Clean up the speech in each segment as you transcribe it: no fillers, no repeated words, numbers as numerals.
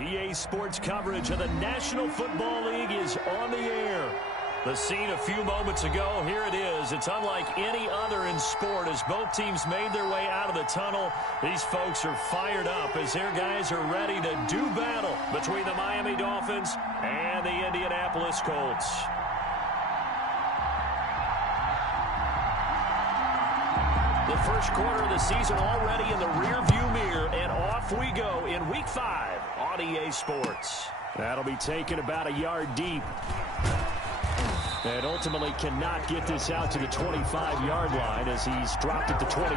EA Sports coverage of the National Football League is on the air. The scene a few moments ago, here it is. It's unlike any other in sport as both teams made their way out of the tunnel. These folks are fired up as their guys are ready to do battle between the Miami Dolphins and the Indianapolis Colts. The first quarter of the season already in the rearview mirror, and off we go in Week 5 on EA Sports. That'll be taken about a yard deep. And ultimately cannot get this out to the 25-yard line as he's dropped at the 23.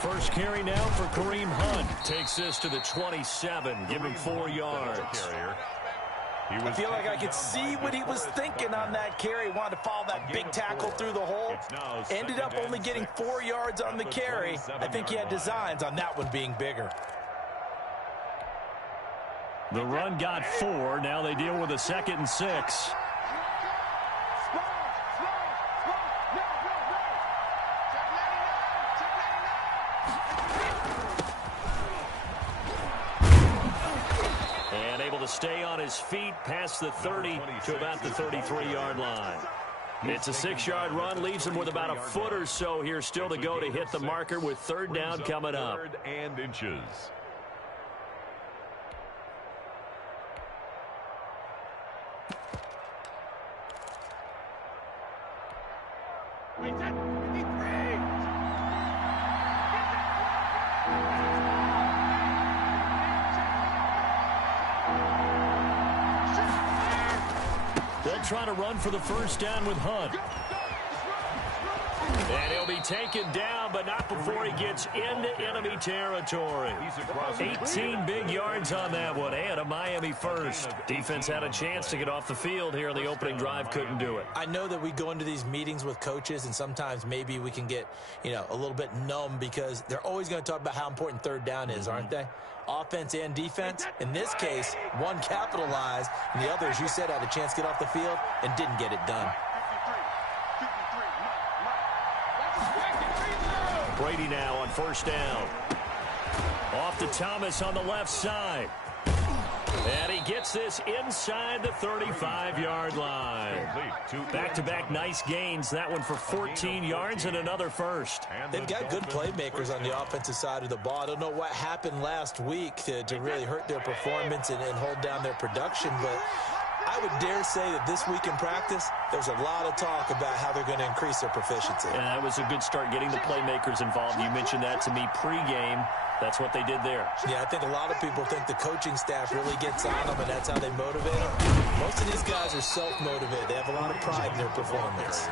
First carry now for Kareem Hunt. Takes this to the 27. Give him 4 yards. I feel like I could see what he was thinking on that carry. Wanted to follow that big tackle through the hole. Ended up only getting 4 yards on the carry. I think he had designs on that one being bigger. The run got 4. Now they deal with a 2nd and 6. Stay on his feet past the 30 to about the 33-yard line. It's a 6-yard run, leaves him with about a foot or so here still to go to hit the marker with 3rd down coming up. 3rd and inches. Trying to run for the 1st down with Hunt. And he'll be taken down, but not before he gets into enemy territory. 18 big yards on that one, and a Miami first. Defense had a chance to get off the field here in the opening drive, couldn't do it. I know that we go into these meetings with coaches, and sometimes maybe we can get, a little bit numb because they're always going to talk about how important 3rd down is, aren't they? Offense and defense. In this case, one capitalized, and the other, as you said, had a chance to get off the field and didn't get it done. Brady now on 1st down. Off to Thomas on the left side. And he gets this inside the 35-yard line. Back-to-back nice gains. That one for 14 yards and another first. They've got good playmakers on the offensive side of the ball. I don't know what happened last week to really hurt their performance and hold down their production, but I would dare say that this week in practice, there's a lot of talk about how they're going to increase their proficiency. And that was a good start getting the playmakers involved. You mentioned that to me pregame. That's what they did there. Yeah, I think a lot of people think the coaching staff really gets on them, and that's how they motivate them. Most of these guys are self-motivated. They have a lot of pride in their performance.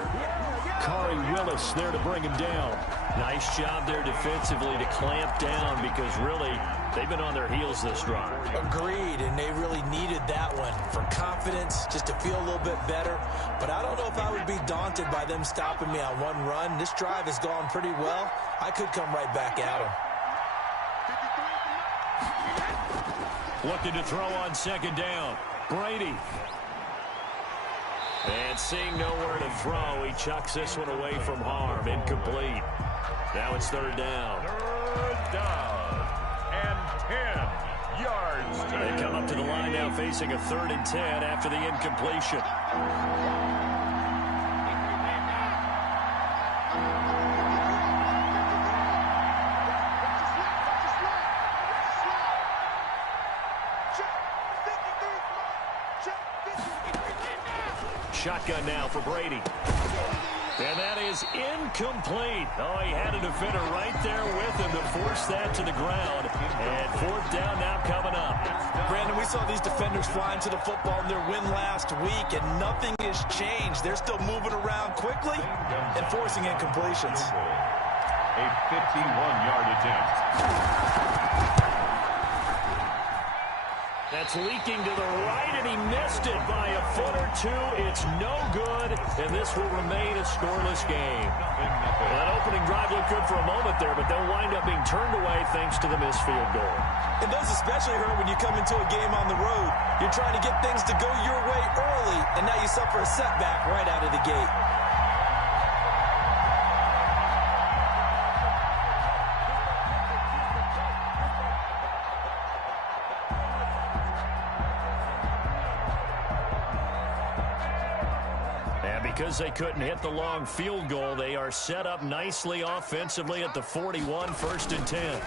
Kari Willis there to bring him down. Nice job there defensively to clamp down because really they've been on their heels this drive. Agreed, and they really needed that one for confidence, just to feel a little bit better. But I don't know if I would be daunted by them stopping me on one run. This drive has gone pretty well. I could come right back at them. Looking to throw on 2nd down. Brady. And seeing nowhere to throw, he chucks this one away from harm. Incomplete. Now it's 3rd down. 3rd down and 10 yards. They come up to the line now facing a 3rd and 10 after the incompletion. Shotgun now for Brady. And that is incomplete. Oh, he had a defender right there with him to force that to the ground. And fourth down now coming up. Brandon, we saw these defenders flying to the football in their win last week, and nothing has changed. They're still moving around quickly and forcing incompletions. A 51-yard attempt. That's leaking to the right, and he missed it by a foot or two. It's no good, and this will remain a scoreless game. Well, that opening drive looked good for a moment there, but they'll wind up being turned away thanks to the missed field goal. And those especially hurt when you come into a game on the road. You're trying to get things to go your way early, and now you suffer a setback right out of the gate. Because they couldn't hit the long field goal, they are set up nicely offensively at the 41, 1st and 10.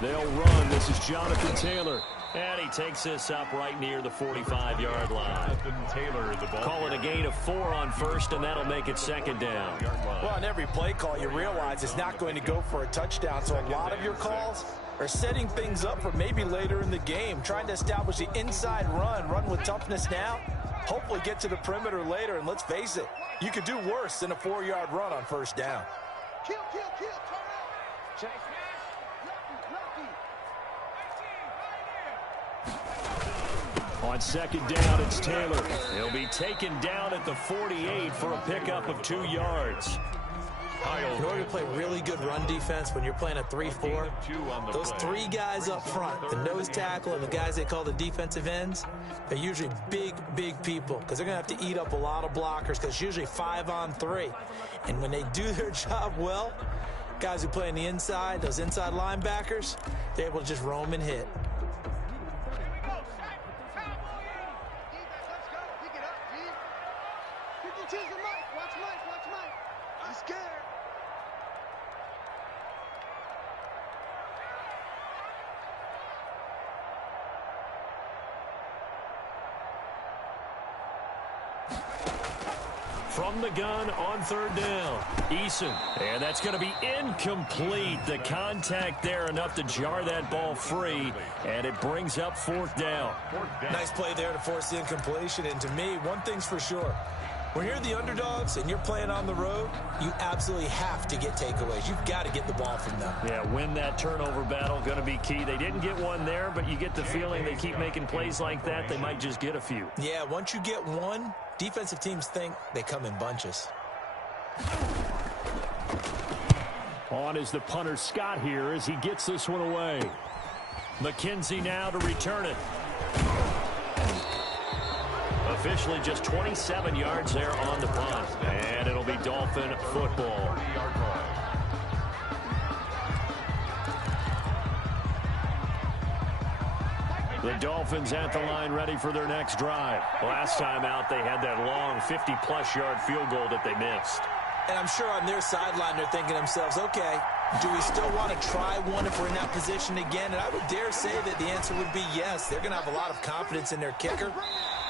They'll run. This is Jonathan Taylor. And he takes this up right near the 45-yard line. Taylor, the ball. Call it a gain of 4 on 1st, and that'll make it 2nd down. Well, on every play call, you realize it's not going to go for a touchdown, so a lot of your calls are setting things up for maybe later in the game, trying to establish the inside run with toughness now, hopefully get to the perimeter later, and let's face it, you could do worse than a 4-yard run on 1st down. Kill, turn out. Chase. On 2nd down, it's Taylor. He'll be taken down at the 48 for a pickup of 2 yards. In order to play really good run defense when you're playing a 3-4, those 3 guys up front, the nose tackle and the guys they call the defensive ends, they're usually big people because they're going to have to eat up a lot of blockers because it's usually 5 on 3. And when they do their job well, guys who play on the inside, those inside linebackers, they're able to just roam and hit. From the gun on 3rd down, Eason. And that's going to be incomplete. The contact there enough to jar that ball free, and it brings up 4th down. Nice play there to force the incompletion, and to me, one thing's for sure. When you're the underdogs and you're playing on the road, you absolutely have to get takeaways. You've got to get the ball from them. Yeah, win that turnover battle, going to be key. They didn't get one there, but you get the feeling they keep making plays like that, they might just get a few. Yeah, once you get one, defensive teams think they come in bunches. On is the punter Scott here as he gets this one away. McKenzie now to return it. Officially just 27 yards there on the punt. And it'll be Dolphin football. The Dolphins at the line ready for their next drive. Last time out, they had that long 50-plus yard field goal that they missed. And I'm sure on their sideline they're thinking to themselves, okay, do we still want to try one if we're in that position again? And I would dare say that the answer would be yes. They're going to have a lot of confidence in their kicker.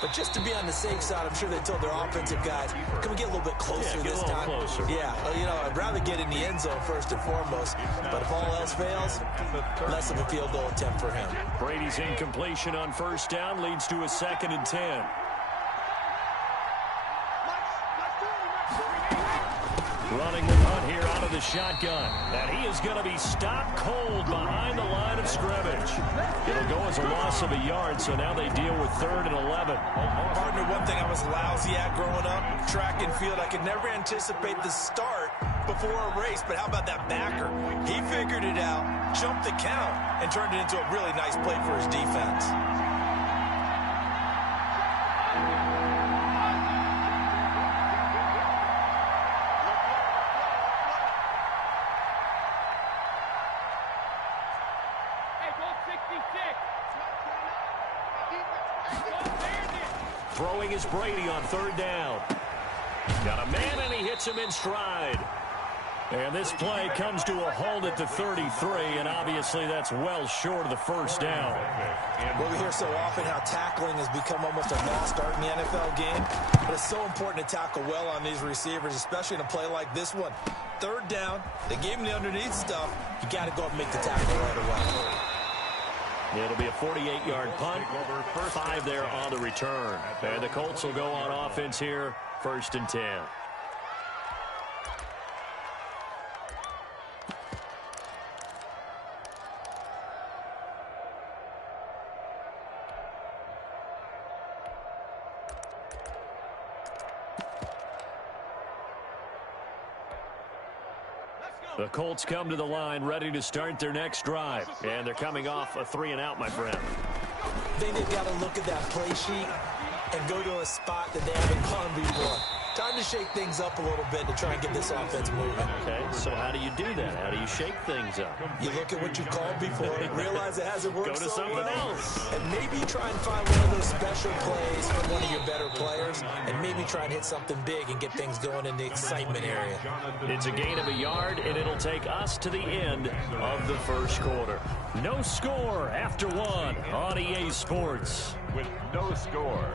But just to be on the safe side, I'm sure they told their offensive guys, can we get a little bit closer this time? Closer. Yeah, you know, I'd rather get in the end zone first and foremost. But if all else fails, less of a field goal attempt for him. Brady's incompletion on 1st down leads to a 2nd and 10. Running the punt here out of the shotgun. And he is going to be stopped cold behind the line of scrimmage. It'll go as a loss of a yard, so now they deal with 3rd and 11. Partner, one thing I was lousy at growing up, track and field, I could never anticipate the start before a race, but how about that backer? He figured it out, jumped the count, and turned it into a really nice play for his defense. Throwing is Brady on 3rd down. Got a man, and he hits him in stride. And this play comes to a halt at the 33, and obviously that's well short of the first down. Well, we hear so often how tackling has become almost a lost art in the NFL game, but it's so important to tackle well on these receivers, especially in a play like this one. Third down, they gave him the underneath stuff. You got to go up and make the tackle right away. It'll be a 48-yard punt, 5 there on the return. And the Colts will go on offense here, 1st and 10. The Colts come to the line ready to start their next drive. And they're coming off a 3-and-out, my friend. I think they've got to look at that play sheet and go to a spot that they haven't gone before. Time to shake things up a little bit to try and get this offense moving. Okay, so how do you do that? How do you shake things up? You look at what you called before, realize it hasn't worked Go to so something well, else. and maybe try and find one of those special plays from one of your better players, and maybe try and hit something big and get things going in the excitement area. It's a gain of a yard, and it'll take us to the end of the first quarter. No score after 1 on EA Sports. With no scores.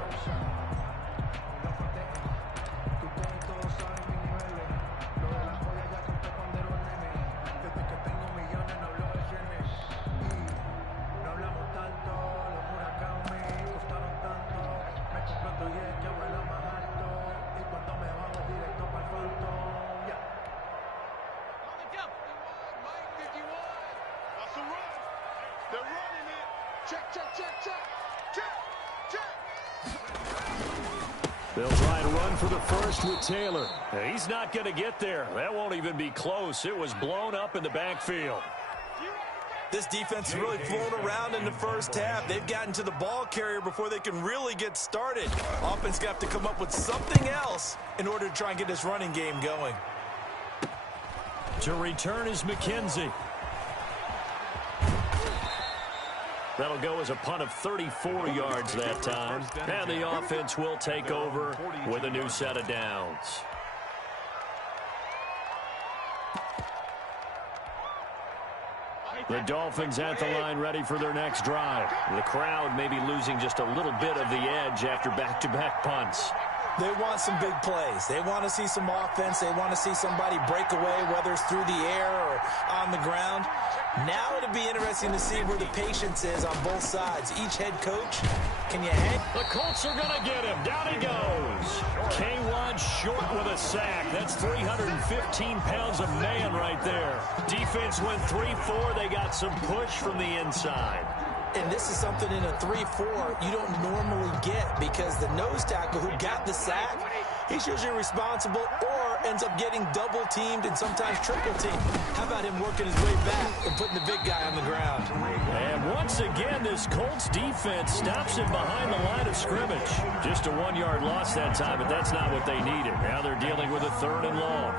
They'll try and run for the first with Taylor. He's not going to get there. That won't even be close. It was blown up in the backfield. This defense has really flown around in the first half. They've gotten to the ball carrier before they can really get started. Offense got to come up with something else in order to try and get this running game going. To return is McKenzie. That'll go as a punt of 34 yards that time. And the offense will take over with a new set of downs. The Dolphins at the line ready for their next drive. The crowd may be losing just a little bit of the edge after back-to-back punts. They want some big plays. They want to see some offense. They want to see somebody break away, whether it's through the air or on the ground. Now it'll be interesting to see where the patience is on both sides. Each head coach, can you hang? The Colts are going to get him. Down he goes. K1 short with a sack. That's 315 pounds of man right there. Defense went 3-4. They got some push from the inside. And this is something in a 3-4 you don't normally get, because the nose tackle who got the sack, he's usually responsible or ends up getting double-teamed and sometimes triple-teamed. How about him working his way back and putting the big guy on the ground? And once again, this Colts defense stops him behind the line of scrimmage. Just a 1-yard loss that time, but that's not what they needed. Now they're dealing with a 3rd and long.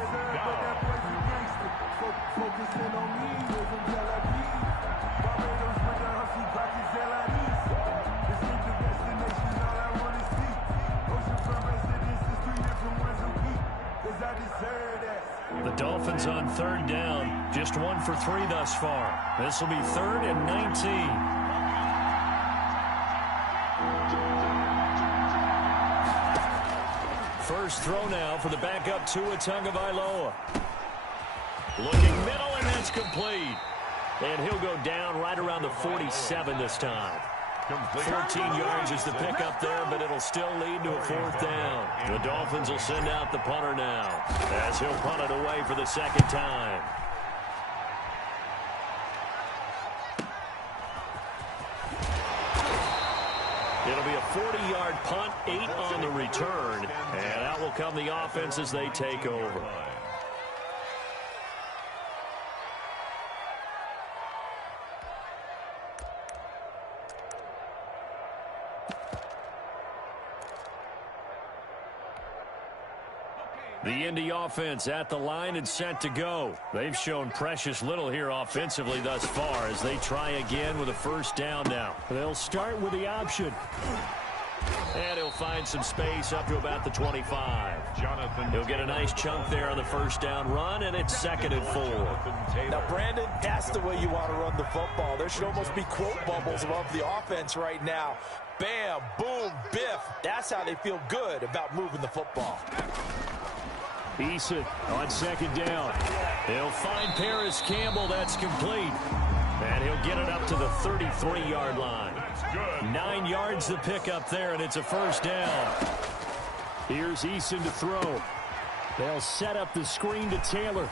The Dolphins on 3rd down, just 1 for 3 thus far. This will be 3rd and 19. First throw now for the backup Tua Tagovailoa. Looking middle, and that's complete. And he'll go down right around the 47 this time. 14 yards is the pickup there, but it'll still lead to a 4th down. The Dolphins will send out the punter now, as he'll punt it away for the 2nd time. It'll be a 40-yard punt, 8 on the return, and out will come the offense as they take over. The Indy offense at the line and set to go. They've shown precious little here offensively thus far as they try again with a 1st down now. They'll start with the option. And he'll find some space up to about the 25. He'll get a nice chunk there on the first down run, and it's 2nd and 4. Now, Brandon, that's the way you want to run the football. There should almost be quote bubbles above the offense right now. Bam, boom, biff. That's how they feel good about moving the football. Eason on 2nd down. He'll find Paris Campbell. That's complete. And he'll get it up to the 33-yard line. 9 yards to pick up there, and it's a first down. Here's Eason to throw. They'll set up the screen to Taylor.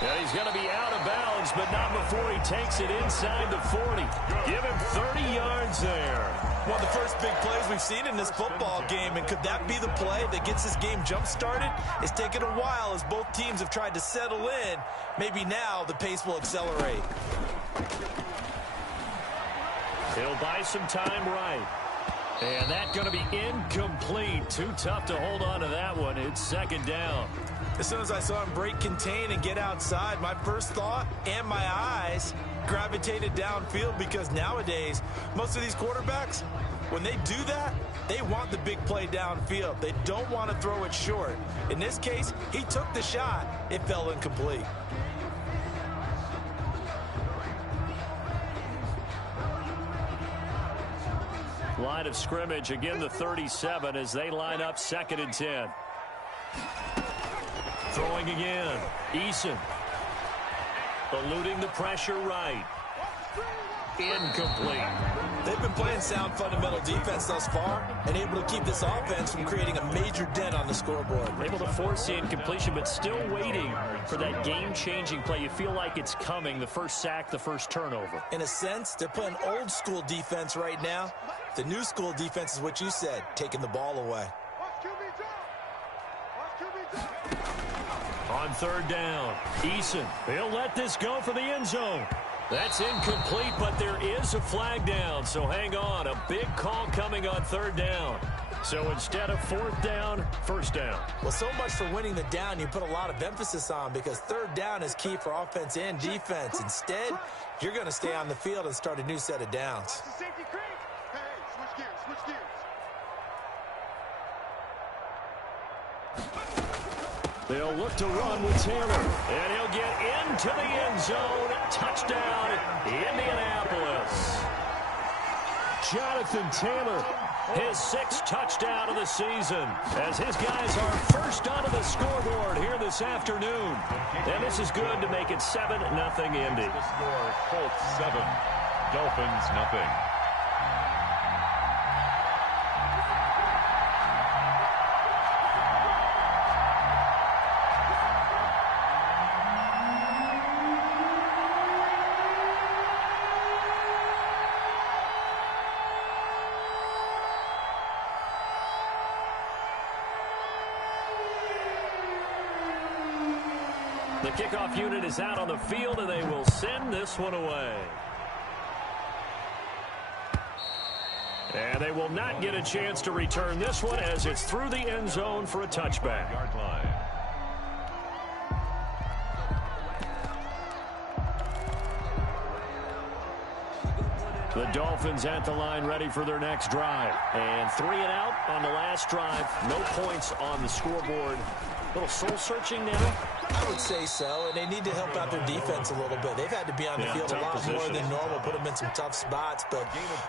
And he's going to be out of bounds, but not before he takes it inside the 40. Give him 30 yards there. One of the first big plays we've seen in this football game, and could that be the play that gets this game jump-started? It's taken a while as both teams have tried to settle in. Maybe now the pace will accelerate. He'll buy some time right. And that's going to be incomplete. Too tough to hold on to that one. It's 2nd down. As soon as I saw him break contain and get outside, my first thought and my eyes gravitated downfield, because nowadays, most of these quarterbacks, when they do that, they want the big play downfield. They don't want to throw it short. In this case, he took the shot. It fell incomplete. Line of scrimmage, again the 37 as they line up 2nd and 10. Throwing again. Eason. Eluding the pressure right. Incomplete. They've been playing sound fundamental defense thus far and able to keep this offense from creating a major dent on the scoreboard. Able to force the incompletion, but still waiting for that game-changing play. You feel like it's coming, the first sack, the first turnover. In a sense, they're playing old-school defense right now. The new school defense is what you said, taking the ball away. On 3rd down, Eason. He'll let this go for the end zone. That's incomplete, but there is a flag down, so hang on. A big call coming on 3rd down. So instead of 4th down, 1st down. Well, so much for winning the down you put a lot of emphasis on, because 3rd down is key for offense and defense. Instead, you're going to stay on the field and start a new set of downs. They'll look to run with Taylor, and he'll get into the end zone. Touchdown, Indianapolis. Jonathan Taylor, his 6th touchdown of the season, as his guys are first onto the scoreboard here this afternoon. And this is good to make it 7-0 Indy. The score, Colts 7, Dolphins nothing. The kickoff unit is out on the field, and they will send this one away. And they will not get a chance to return this one as it's through the end zone for a touchback. Yard line. The Dolphins at the line, ready for their next drive. And 3 and out on the last drive. No points on the scoreboard. A little soul-searching now. I would say so, and they need to help out their defense a little bit. They've had to be on the field a lot more than normal, put them in some tough spots. But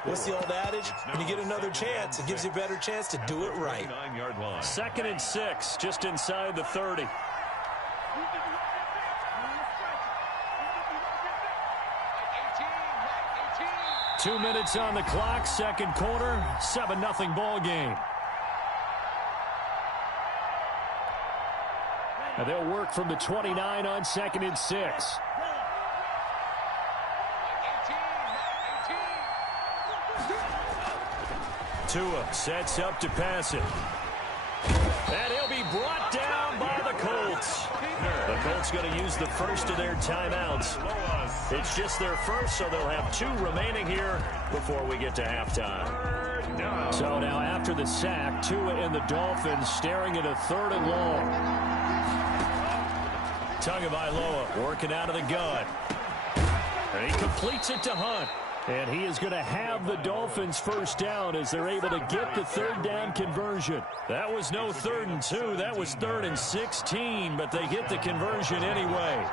what's the old adage? When you get another chance, it gives you a better chance to do it right. 9-yard line. 2nd and 6, just inside the 30. Two minutes on the clock, second quarter, 7-0 ball game. And they'll work from the 29 on 2nd and 6. Tua sets up to pass it. And he'll be brought down by the Colts. The Colts going to use the first of their timeouts. It's just their first, so they'll have 2 remaining here before we get to halftime. So now after the sack, Tua and the Dolphins staring at a 3rd and long. Tagovailoa working out of the gun. And he completes it to Hunt. And he is going to have the Dolphins first down as they're able to get the third down conversion. That was no 3rd and 2. That was 3rd and 16, but they get the conversion anyway.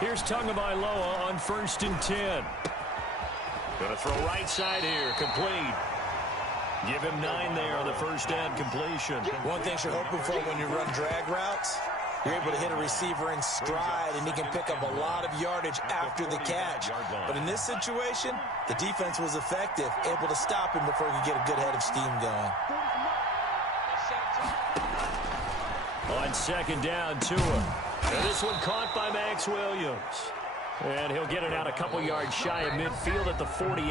Here's Tagovailoa on 1st and 10. Going to throw right side here, complete. Give him 9 there on the first down completion. One thing you're hoping for when you run drag routes, you're able to hit a receiver in stride, and he can pick up a lot of yardage after the catch. But in this situation, the defense was effective, able to stop him before he could get a good head of steam going. On 2nd down, Tua. And this one caught by Max Williams. And he'll get it out a couple yards shy of midfield at the 48.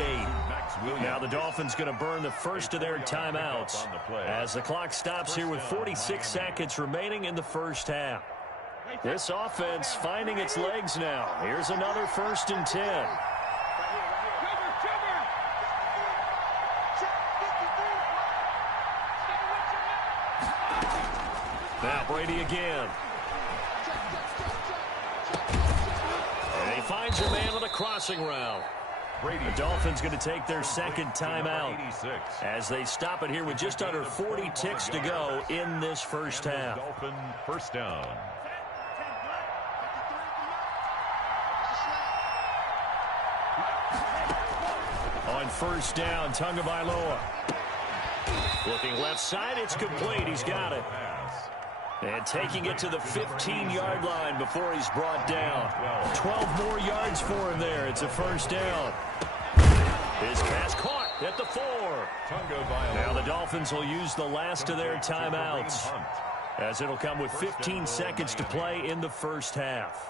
Now the Dolphins going to burn the first of their timeouts as the clock stops here with 46 seconds remaining in the first half. This offense finding its legs now. Here's another 1st and 10. Now Brady again. And he finds a man on a crossing route. The Dolphins going to take their 2nd timeout as they stop it here with just under 40 ticks to go in this first half. Dolphin first down. On 1st down, Tagovailoa. Looking left side, it's complete. He's got it. And taking it to the 15-yard line before he's brought down. 12 more yards for him there. It's a first down. His pass caught at the 4. Now the Dolphins will use the last of their timeouts, as it'll come with 15 seconds to play in the first half.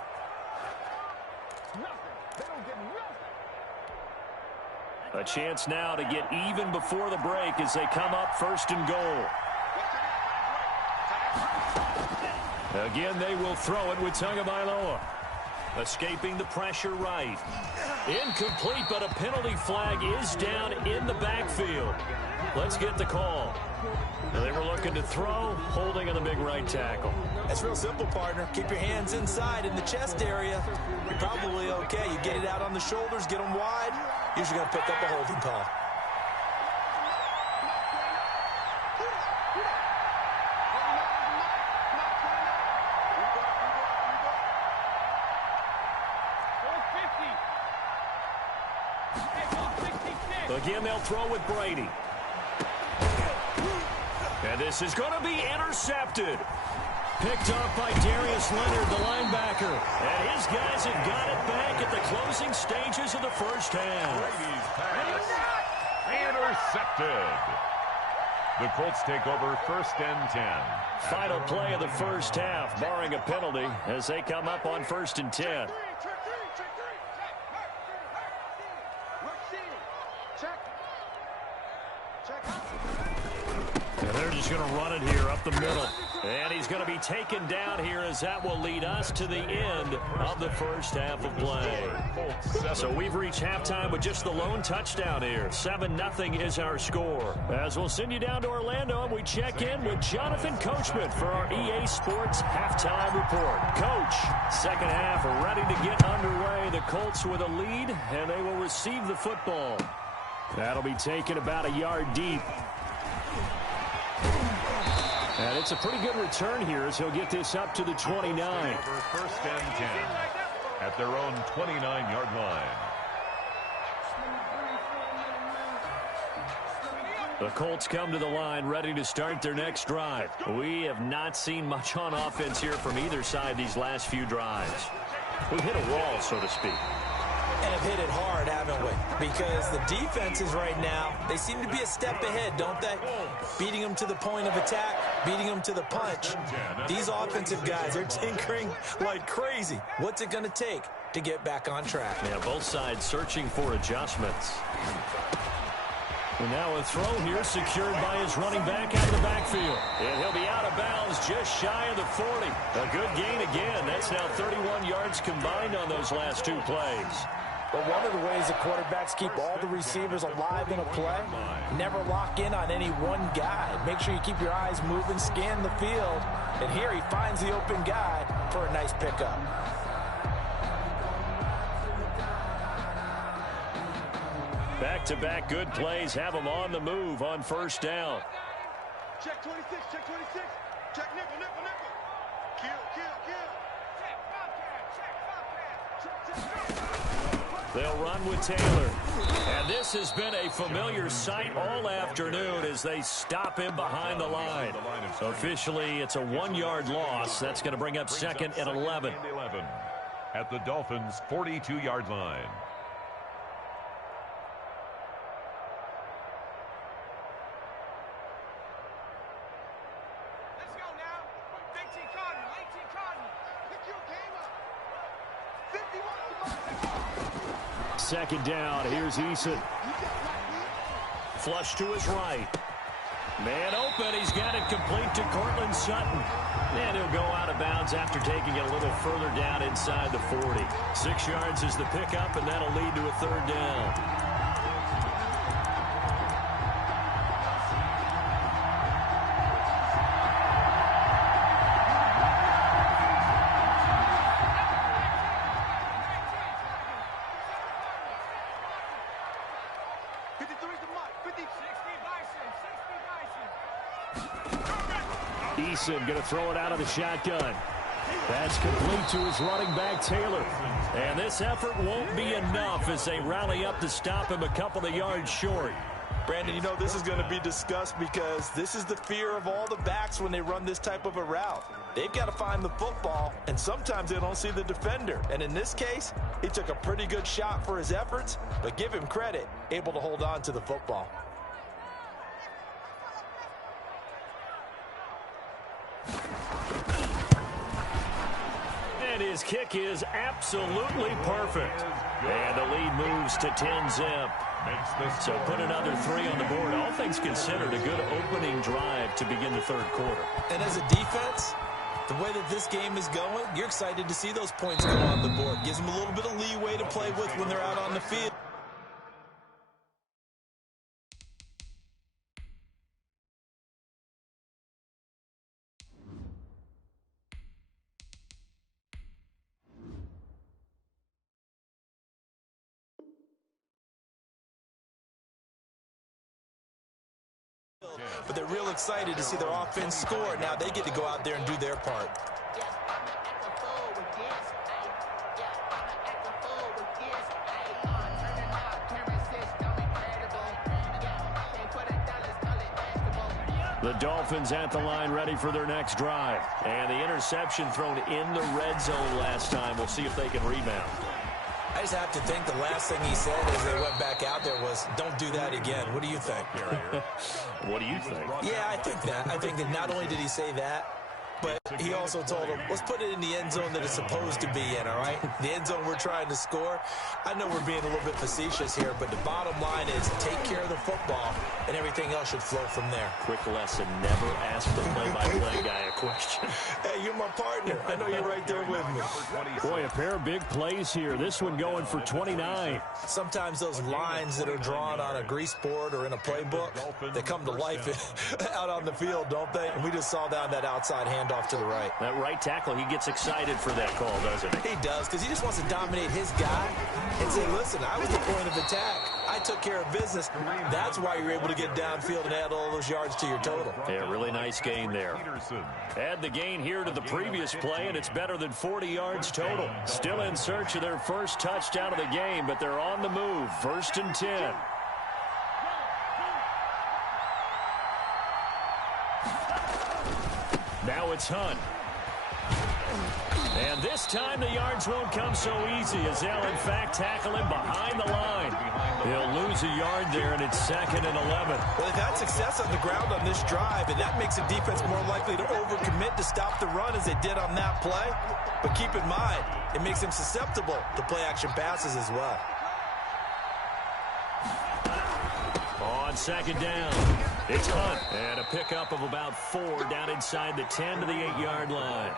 A chance now to get even before the break as they come up 1st and goal. Again, they will throw it with Tagovailoa. Escaping the pressure right. Incomplete, but a penalty flag is down in the backfield. Let's get the call. They were looking to throw, holding on the big right tackle. That's real simple, partner. Keep your hands inside in the chest area. You're probably okay. You get it out on the shoulders, get them wide. Usually going to pick up a holding call. Again, they'll throw with Brady. And this is going to be intercepted. Picked off by Darius Leonard, the linebacker. And his guys have got it back at the closing stages of the first half. Brady's pass intercepted. The Colts take over 1st and 10. Final play of the first half, barring a penalty, as they come up on 1st and 10. And they're just going to run it here up the middle. And he's going to be taken down here as that will lead us to the end of the first half of play. So we've reached halftime with just the lone touchdown here. 7-0 is our score. As we'll send you down to Orlando, and we check in with Jonathan Coachman for our EA Sports Halftime Report. Coach, second half ready to get underway. The Colts with a lead, and they will receive the football. That'll be taken about a yard deep. And it's a pretty good return here as he'll get this up to the 29. 1st and 10 at their own 29-yard line. The Colts come to the line ready to start their next drive. We have not seen much on offense here from either side these last few drives. We've hit a wall, so to speak. And have hit it hard, haven't we? Because the defenses right now, they seem to be a step ahead, don't they? Beating them to the point of attack, beating them to the punch. These offensive guys, they're tinkering like crazy. What's it going to take to get back on track? Yeah, both sides searching for adjustments. And now a throw here secured by his running back out of the backfield. And he'll be out of bounds just shy of the 40. A good gain again. That's now 31 yards combined on those last two plays. But one of the ways the quarterbacks keep all the receivers alive in a play, never lock in on any one guy. Make sure you keep your eyes moving, scan the field, and here he finds the open guy for a nice pickup. Back-to-back good plays have them on the move on first down. Check 26, check 26. Check nickel, nickel, nickel. Kill, kill, kill. They'll run with Taylor. And this has been a familiar sight all afternoon as they stop him behind the line. Officially, it's a 1-yard loss. That's going to bring up second and 11. At the Dolphins' 42-yard line. Let's go now. 18 Cardinal, 18 Cardinal. Pick your game up. 51. Second down. Here's Eason. Flush to his right. Man open. He's got it complete to Cortland Sutton. And he'll go out of bounds after taking it a little further down inside the 40. 6 yards is the pickup, and that'll lead to a third down. Eason going to throw it out of the shotgun. That's complete to his running back, Taylor. And this effort won't be enough as they rally up to stop him a couple of yards short. Brandon, you know this is going to be discussed because this is the fear of all the backs when they run this type of a route. They've got to find the football, and sometimes they don't see the defender. And in this case, he took a pretty good shot for his efforts, but give him credit, able to hold on to the football. And his kick is absolutely perfect. And the lead moves to 10-zip. So put another 3 on the board. All things considered, a good opening drive to begin the third quarter. And as a defense, the way that this game is going, you're excited to see those points go on the board. Gives them a little bit of leeway to play with when they're out on the field. But they're real excited to see their offense score. Now they get to go out there and do their part. The Dolphins at the line ready for their next drive. And the interception thrown in the red zone last time. We'll see if they can rebound. I just have to think the last thing he said as they went back out there was, don't do that again. What do you think? What do you think? Yeah, I think that. I think that not only did he say that, but he also told him, let's put it in the end zone that it's supposed to be in, all right? The end zone we're trying to score. I know we're being a little bit facetious here, but the bottom line is take care of the football, and everything else should flow from there. Quick lesson, never ask the play-by-play guy a question. Hey, you're my partner. I know you're right there with me. Boy, a pair of big plays here. This one going for 29. Sometimes those lines that are drawn on a grease board or in a playbook, they come to life out on the field, don't they? And we just saw down that outside handoff to the right. That right tackle, he gets excited for that call, doesn't he? He does, because he just wants to dominate his guy and say, listen, I was the point of attack. I took care of business. That's why you're able to get downfield and add all those yards to your total. Yeah, really nice gain there. Add the gain here to the previous play, and it's better than 40 yards total. Still in search of their first touchdown of the game, but they're on the move. 1st and 10. Now it's Hunt. And this time the yards won't come so easy as they'll, in fact, tackle him behind the line. He'll lose a yard there, and it's 2nd and 11. Well, they've had success on the ground on this drive, and that makes the defense more likely to overcommit to stop the run as they did on that play. But keep in mind, it makes them susceptible to play-action passes as well. On 2nd down. It's Hunt. And a pickup of about 4 down inside the 10 to the 8-yard line.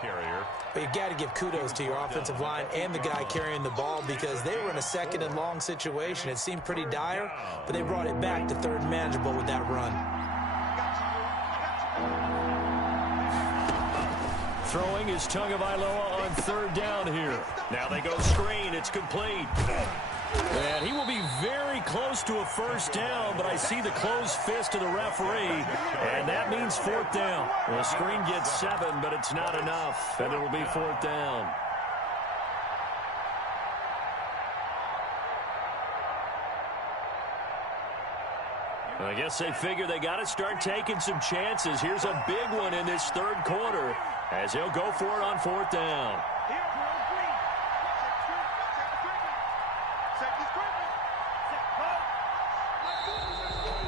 But you got to give kudos to your offensive line and the guy carrying the ball because they were in a second and long situation. It seemed pretty dire, but they brought it back to third and manageable with that run. Throwing is Tagovailoa on 3rd down here. Now they go screen. It's complete. And he will be very close to a 1st down, but I see the closed fist of the referee, and that means 4th down. The screen gets 7, but it's not enough, and it'll be 4th down. I guess they figure they got to start taking some chances. Here's a big one in this 3rd quarter as he'll go for it on 4th down.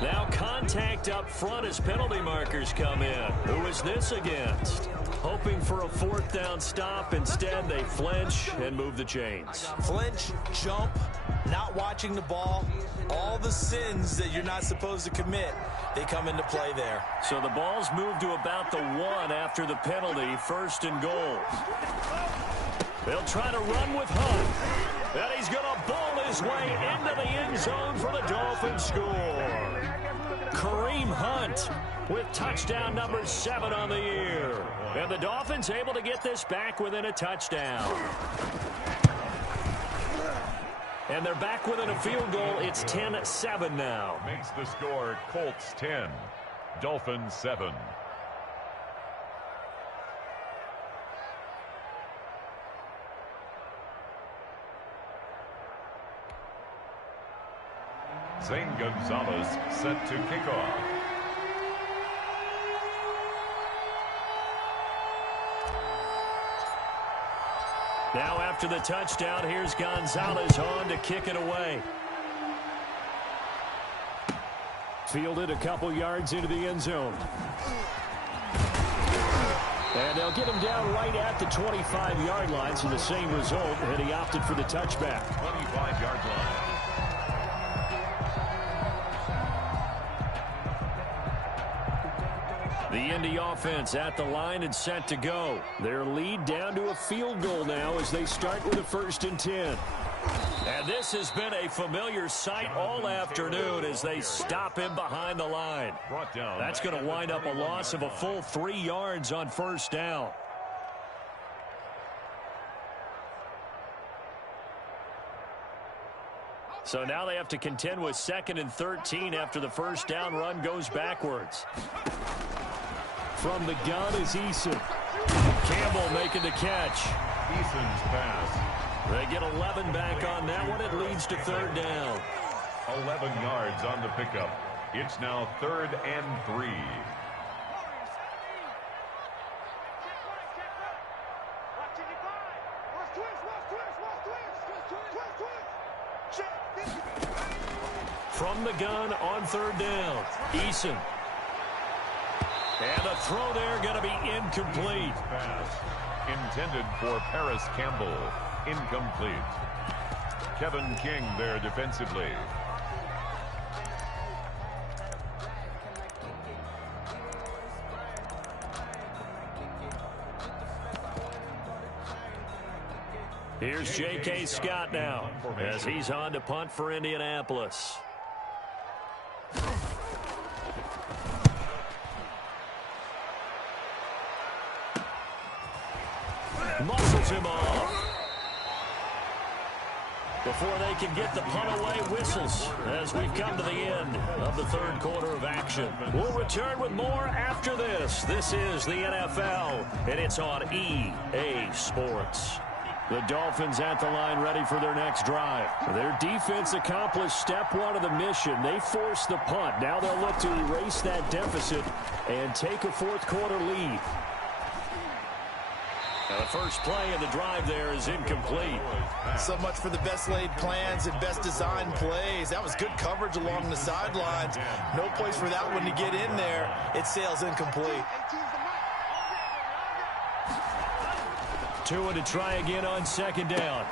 Now contact up front as penalty markers come in. Who is this against? Hoping for a 4th down stop. Instead, they flinch and move the chains. Flinch, jump, not watching the ball, all the sins that you're not supposed to commit, they come into play there. So the ball's moved to about the 1 after the penalty, 1st and goal. They'll try to run with Hunt. And he's going to ball his way into the end zone for the Dolphins score. Kareem Hunt with touchdown number 7 on the year. And the Dolphins able to get this back within a touchdown. And they're back within a field goal. It's 10-7 now. Makes the score Colts 10, Dolphins 7. Zane Gonzalez set to kick off. Now after the touchdown, here's Gonzalez on to kick it away. Fielded a couple yards into the end zone. And they'll get him down right at the 25-yard line, so the same result, and he opted for the touchback. 25-yard line. The Indy offense at the line and set to go. Their lead down to a field goal now as they start with a 1st and 10. And this has been a familiar sight all afternoon as they stop him behind the line. That's going to wind up a loss of a full 3 yards on 1st down. So now they have to contend with 2nd and 13 after the 1st down run goes backwards. From the gun is Eason. Campbell making the catch. Eason's pass. They get 11 back on that one. It leads to 3rd down. 11 yards on the pickup. It's now 3rd and 3. From the gun on 3rd down. Eason. And the throw there going to be incomplete. Pass intended for Paris Campbell. Incomplete. Kevin King there defensively. Here's J.K. Scott now as he's on to punt for Indianapolis. Muscles him off. Before they can get the punt away, whistles as we've come to the end of the 3rd quarter of action. We'll return with more after this. This is the NFL, and it's on EA Sports. The Dolphins at the line ready for their next drive. Their defense accomplished step 1 of the mission. They forced the punt. Now they'll look to erase that deficit and take a 4th quarter lead. Now the first play of the drive there is incomplete. So much for the best laid plans and best designed plays. That was good coverage along the sidelines. No place for that one to get in there. It sails incomplete. Tua to try again on 2nd down.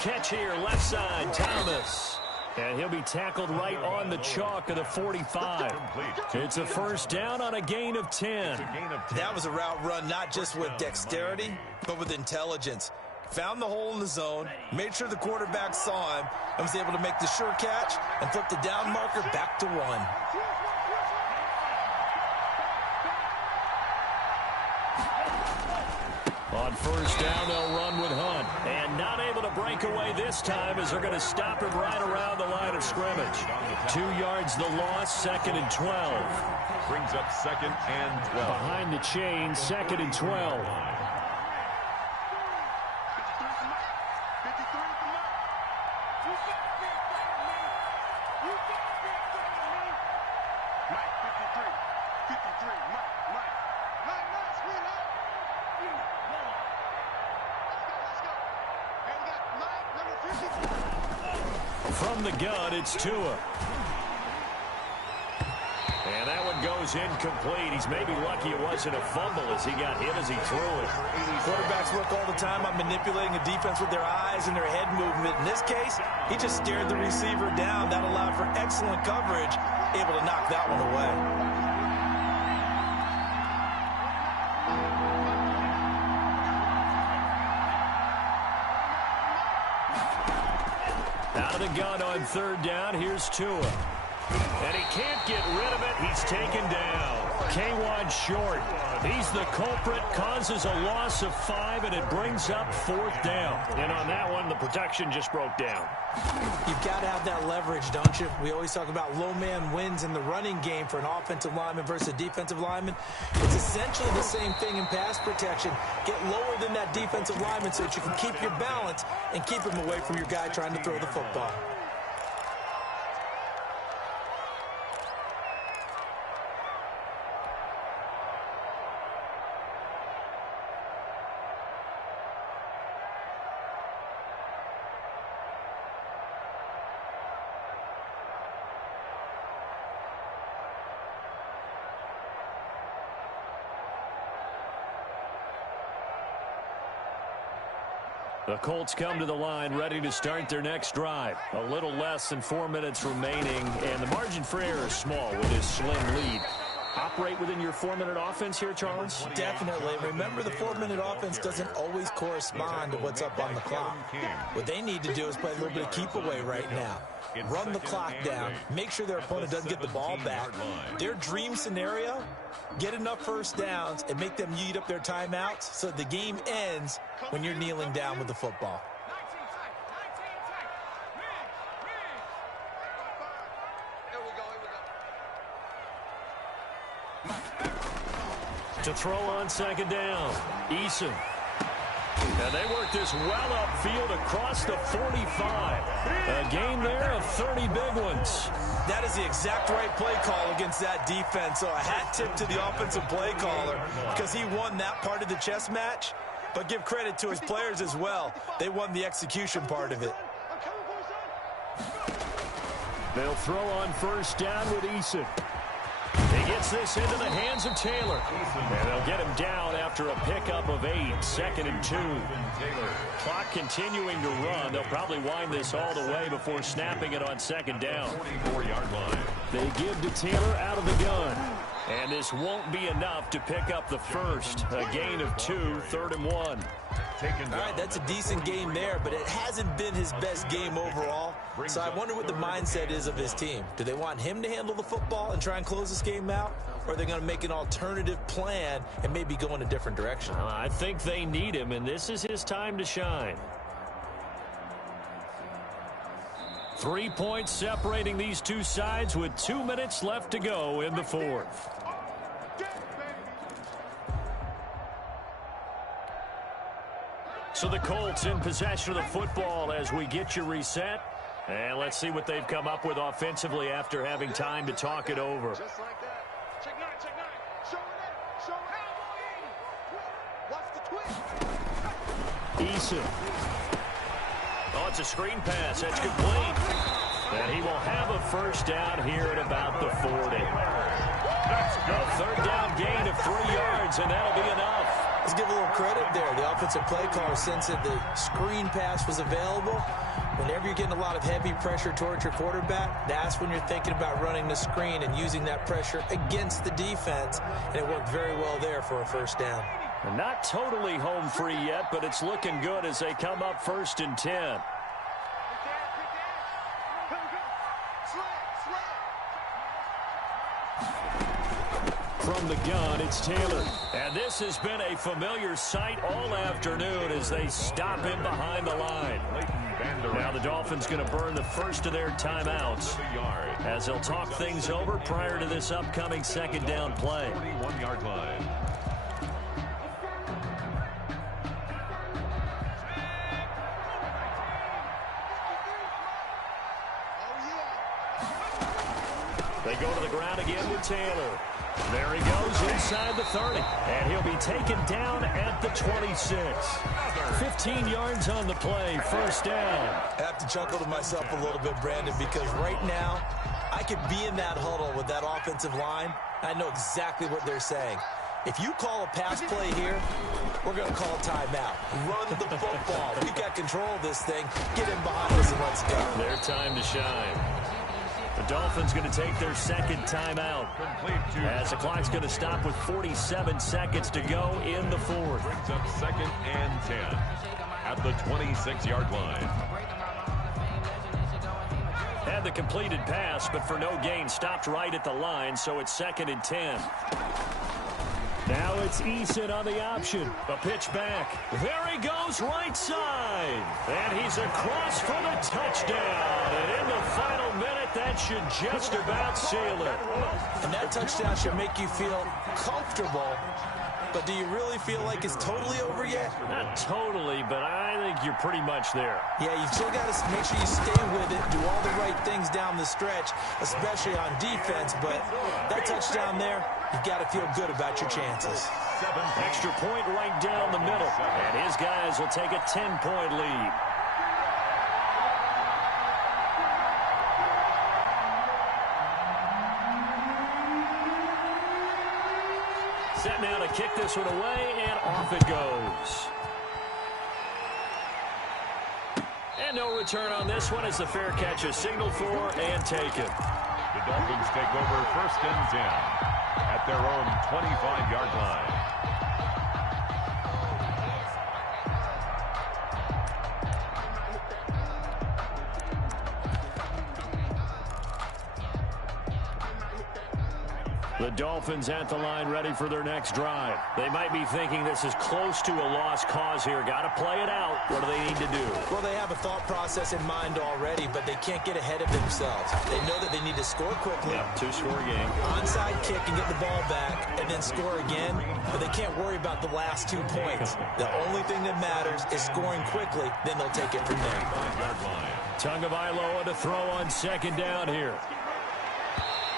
Catch here, left side, Thomas. And he'll be tackled right on the chalk of the 45. It's a first down on a gain of 10. That was a route run not just with dexterity, but with intelligence. Found the hole in the zone, made sure the quarterback saw him, and was able to make the sure catch and flip the down marker back to 1. On first down, they'll run with Hunt. And not able to break away this time as they're going to stop him right around the line of scrimmage. 2 yards the loss, 2nd and 12. Brings up 2nd and 12. Behind the chain, 2nd and 12. From the gun, it's Tua. And that one goes incomplete. He's maybe lucky it wasn't a fumble as he got hit as he threw it. Quarterbacks work all the time on manipulating a defense with their eyes and their head movement. In this case, he just stared the receiver down. That allowed for excellent coverage, able to knock that one away. Out of the gun on third down, here's Tua. And he can't get rid of it. He's taken down. K-Wan short. He's the culprit, causes a loss of 5, and it brings up 4th down. And on that one, the protection just broke down. You've got to have that leverage, don't you? We always talk about low man wins in the running game for an offensive lineman versus a defensive lineman. It's essentially the same thing in pass protection. Get lower than that defensive lineman so that you can keep your balance and keep him away from your guy trying to throw the football. The Colts come to the line ready to start their next drive. A little less than 4 minutes remaining, and the margin for error is small with this slim lead. Operate within your 4-minute offense here, Charles? Definitely. Remember, the 4-minute offense doesn't always correspond to what's up on the clock. What they need to do is play a little bit of keep away right now. Run the clock down. Make sure their opponent doesn't get the ball back. Their dream scenario, get enough first downs and make them eat up their timeouts so the game ends when you're kneeling down with the football. To throw on second down, Eason. And they work this well upfield across the 45. A gain there of 30 big ones. That is the exact right play call against that defense. So a hat tip to the offensive play caller because he won that part of the chess match. But give credit to his players as well. They won the execution part of it. They'll throw on first down with Eason. He gets this into the hands of Taylor. And they'll get him down after a pickup of 8. 2nd and 2. Clock continuing to run. They'll probably wind this all the way before snapping it on second down. 44-yard line. They give to Taylor out of the gun. And this won't be enough to pick up the first. A gain of 2, 3rd and 1. All right, that's a decent game there, but it hasn't been his best game overall. So I wonder what the mindset is of his team. Do they want him to handle the football and try and close this game out? Or are they going to make an alternative plan and maybe go in a different direction? I think they need him, and this is his time to shine. 3 points separating these two sides with 2 minutes left to go in the 4th. So the Colts in possession of the football as we get you reset. And let's see what they've come up with offensively after having time to talk it over. Just like that. Check 9, check 9. Show it. Show it. Watch the twist. Eason. Oh, it's a screen pass. That's complete. And he will have a first down here at about the 40. A third down gain of 3 yards, and that'll be enough. Let's give a little credit there. The offensive play caller, since the screen pass was available, whenever you're getting a lot of heavy pressure towards your quarterback, that's when you're thinking about running the screen and using that pressure against the defense, and it worked very well there for a first down. They're not totally home free yet, but it's looking good as they come up 1st and 10. From the gun, it's Taylor. And this has been a familiar sight all afternoon as they stop him behind the line. Now the Dolphins going to burn the first of their timeouts as they'll talk things over prior to this upcoming second down play. 41-yard line. They go to the ground again with Taylor. There he goes inside the 30. And he'll be taken down at the 26. 15 yards on the play, first down. I have to chuckle to myself a little bit, Brandon, because right now I could be in that huddle with that offensive line. I know exactly what they're saying. If you call a pass play here, we're going to call a timeout. Run the football. We got control of this thing. Get in behind us and let's go. Their time to shine. The Dolphins going to take their second timeout as the clock's going to stop with 47 seconds to go in the fourth. Brings up 2nd and 10 at the 26-yard line. Had the completed pass, but for no gain, stopped right at the line, so it's 2nd and 10. Now it's Eason on the option. A pitch back. There he goes, right side. And he's across for the touchdown. And in the final minute, that should just about seal it. And that touchdown should make you feel comfortable. But do you really feel like it's totally over yet? Not totally, but I think you're pretty much there. Yeah, you still got to make sure you stay with it, do all the right things down the stretch, especially on defense. But that touchdown there, you've got to feel good about your chances. Extra point right down the middle. And his guys will take a 10-point lead. Set now to kick this one away, and off it goes. And no return on this one as the fair catch is signaled for and taken. The Dolphins take over 1st and 10 at their own 25-yard line. The Dolphins at the line ready for their next drive. They might be thinking this is close to a lost cause here. Got to play it out. What do they need to do? Well, they have a thought process in mind already, but they can't get ahead of themselves. They know that they need to score quickly. Yep, 2-score game. Onside kick and get the ball back and then score again, but they can't worry about the last 2 points. The only thing that matters is scoring quickly, then they'll take it from there. Tagovailoa to throw on second down here.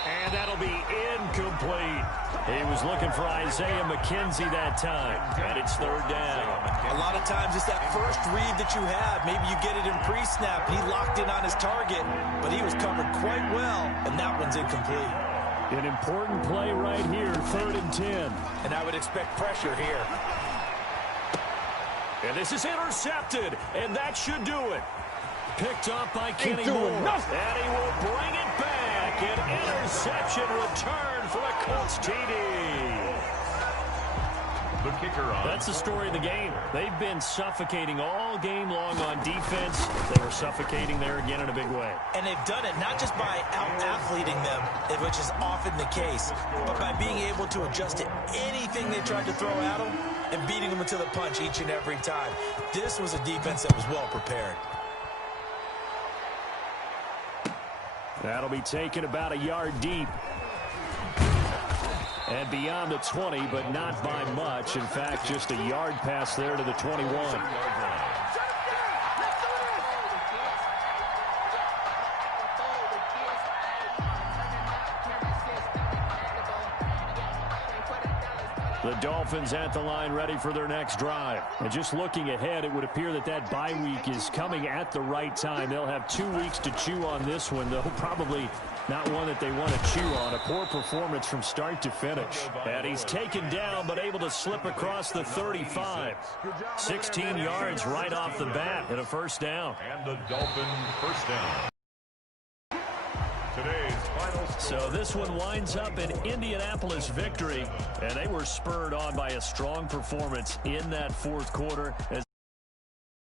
And that'll be incomplete. He was looking for Isaiah McKenzie that time. And it's third down. A lot of times it's that first read that you have. Maybe you get it in pre-snap. He locked in on his target, but he was covered quite well, and that one's incomplete. An important play right here, 3rd and 10. And I would expect pressure here. And this is intercepted, and that should do it. Picked up by Kenny Moore. And he will bring it back. An interception return for a Colts TD. The kicker on. That's the story of the game. They've been suffocating all game long on defense. They were suffocating there again in a big way. And they've done it not just by out-athleting them, which is often the case, but by being able to adjust to anything they tried to throw at them and beating them until the punch each and every time. This was a defense that was well prepared. That'll be taken about a yard deep. And beyond the 20, but not by much. In fact, just a yard pass there to the 21. The Dolphins at the line ready for their next drive. And just looking ahead, it would appear that that bye week is coming at the right time. They'll have 2 weeks to chew on this one, though probably not one that they want to chew on. A poor performance from start to finish. And he's taken down but able to slip across the 35. 16 yards right off the bat and a first down. And the Dolphin first down. Today's final score. So this one winds up an Indianapolis victory, and they were spurred on by a strong performance in that fourth quarter.